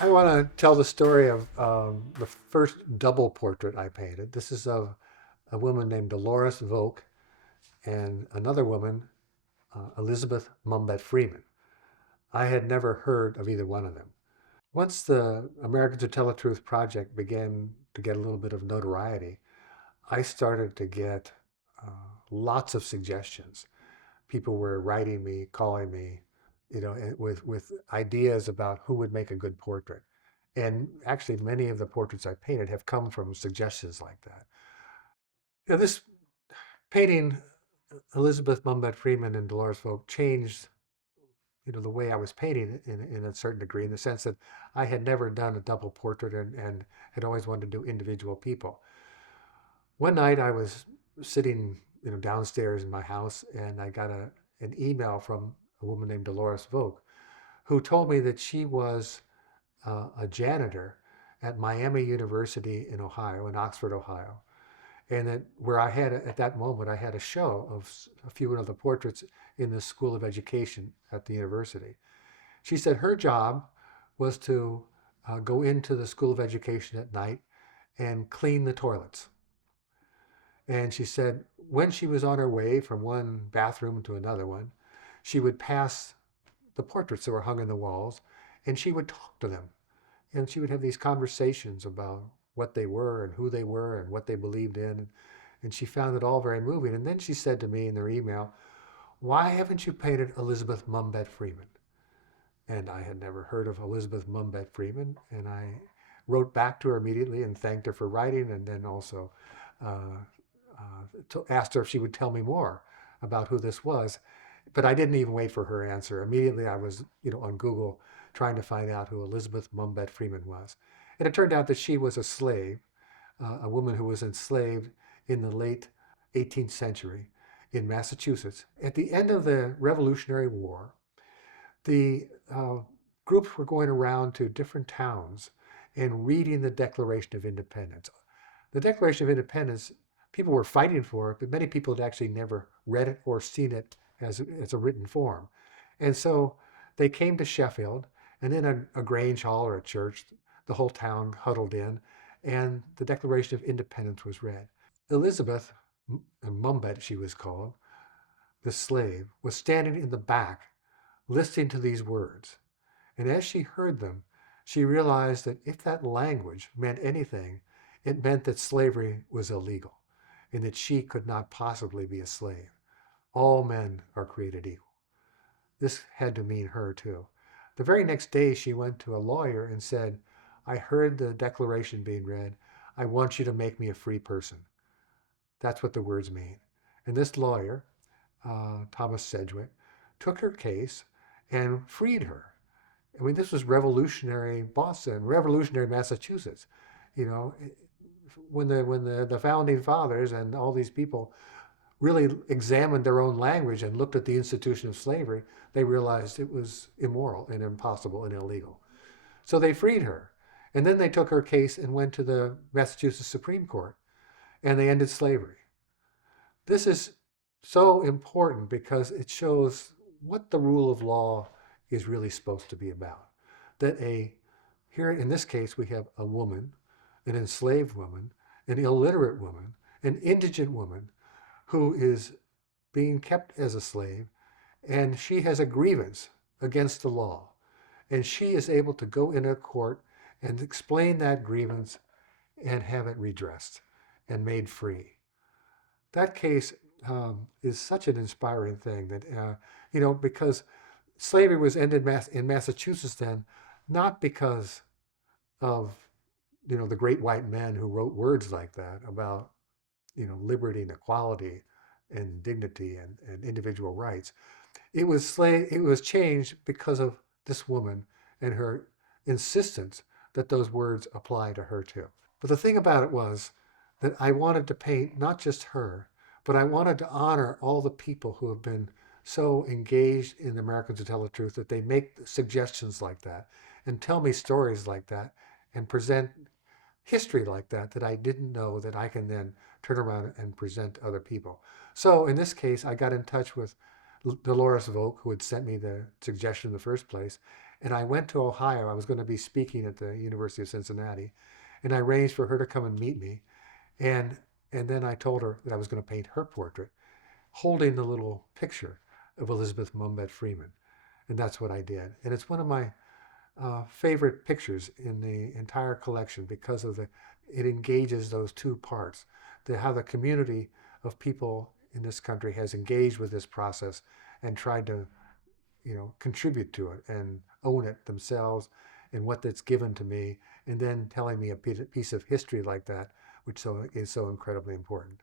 I want to tell the story of the first double portrait I painted. This is of a woman named Dolores Volk and another woman, Elizabeth Mumbet Freeman. I had never heard of either one of them. Once the Americans Who Tell the Truth project began to get a little bit of notoriety, I started to get lots of suggestions. People were writing me, calling me, with ideas about who would make a good portrait. And actually, many of the portraits I painted have come from suggestions like that. This painting, Elizabeth Mumbet Freeman and Dolores Folk, changed the way I was painting in a certain degree, in the sense that I had never done a double portrait and had always wanted to do individual people. One night I was sitting downstairs in my house, and I got an email from a woman named Dolores Volk, who told me that she was a janitor at Miami University in Ohio, in Oxford, Ohio. And that where I had, at that moment, I had a show of a few of the portraits in the School of Education at the university. She said her job was to go into the School of Education at night and clean the toilets. And she said when she was on her way from one bathroom to another one, she would pass the portraits that were hung in the walls, and she would talk to them. And she would have these conversations about what they were and who they were and what they believed in. And she found it all very moving. And then she said to me in their email, "Why haven't you painted Elizabeth Mumbet Freeman?" And I had never heard of Elizabeth Mumbet Freeman. And I wrote back to her immediately and thanked her for writing, and then also uh, asked her if she would tell me more about who this was. But I didn't even wait for her answer. Immediately I was, on Google trying to find out who Elizabeth Mumbet Freeman was. And it turned out that she was a slave, a woman who was enslaved in the late 18th century in Massachusetts. At the end of the Revolutionary War, the groups were going around to different towns and reading the Declaration of Independence. The Declaration of Independence, people were fighting for it, but many people had actually never read it or seen it as a written form. And so they came to Sheffield, and in a Grange Hall or a church, the whole town huddled in, and the Declaration of Independence was read. Elizabeth, Mumbet she was called, the slave, was standing in the back listening to these words. And as she heard them, she realized that if that language meant anything, it meant that slavery was illegal and that she could not possibly be a slave. All men are created equal. This had to mean her too. The very next day, she went to a lawyer and said, "I heard the Declaration being read. I want you to make me a free person." That's what the words mean. And this lawyer, Thomas Sedgwick, took her case and freed her. I mean, this was revolutionary Boston, revolutionary Massachusetts. You know, when the founding fathers and all these people really examined their own language and looked at the institution of slavery, they realized it was immoral and impossible and illegal. So they freed her. And then they took her case and went to the Massachusetts Supreme Court, and they ended slavery. This is so important because it shows what the rule of law is really supposed to be about. That here in this case, we have a woman, an enslaved woman, an illiterate woman, an indigent woman who is being kept as a slave, and she has a grievance against the law. And she is able to go into a court and explain that grievance and have it redressed and made free. That case is such an inspiring thing that, because slavery was ended in Massachusetts then, not because of, the great white men who wrote words like that about, liberty and equality and dignity and individual rights. It was changed because of this woman and her insistence that those words apply to her too. But the thing about it was that I wanted to paint not just her, but I wanted to honor all the people who have been so engaged in Americans Who Tell the Truth that they make suggestions like that and tell me stories like that and present history like that I didn't know that I can then turn around and present to other people. So in this case, I got in touch with Dolores Volk, who had sent me the suggestion in the first place, And I went to Ohio. I was going to be speaking at the University of Cincinnati, and I arranged for her to come and meet me. And and then I told her that I was going to paint her portrait, holding the little picture of Elizabeth Mumbet Freeman. And that's what I did. And it's one of my favorite pictures in the entire collection because of it engages those two parts, how the community of people in this country has engaged with this process and tried to, contribute to it and own it themselves and what that's given to me, and then telling me a piece of history like that, which is so incredibly important.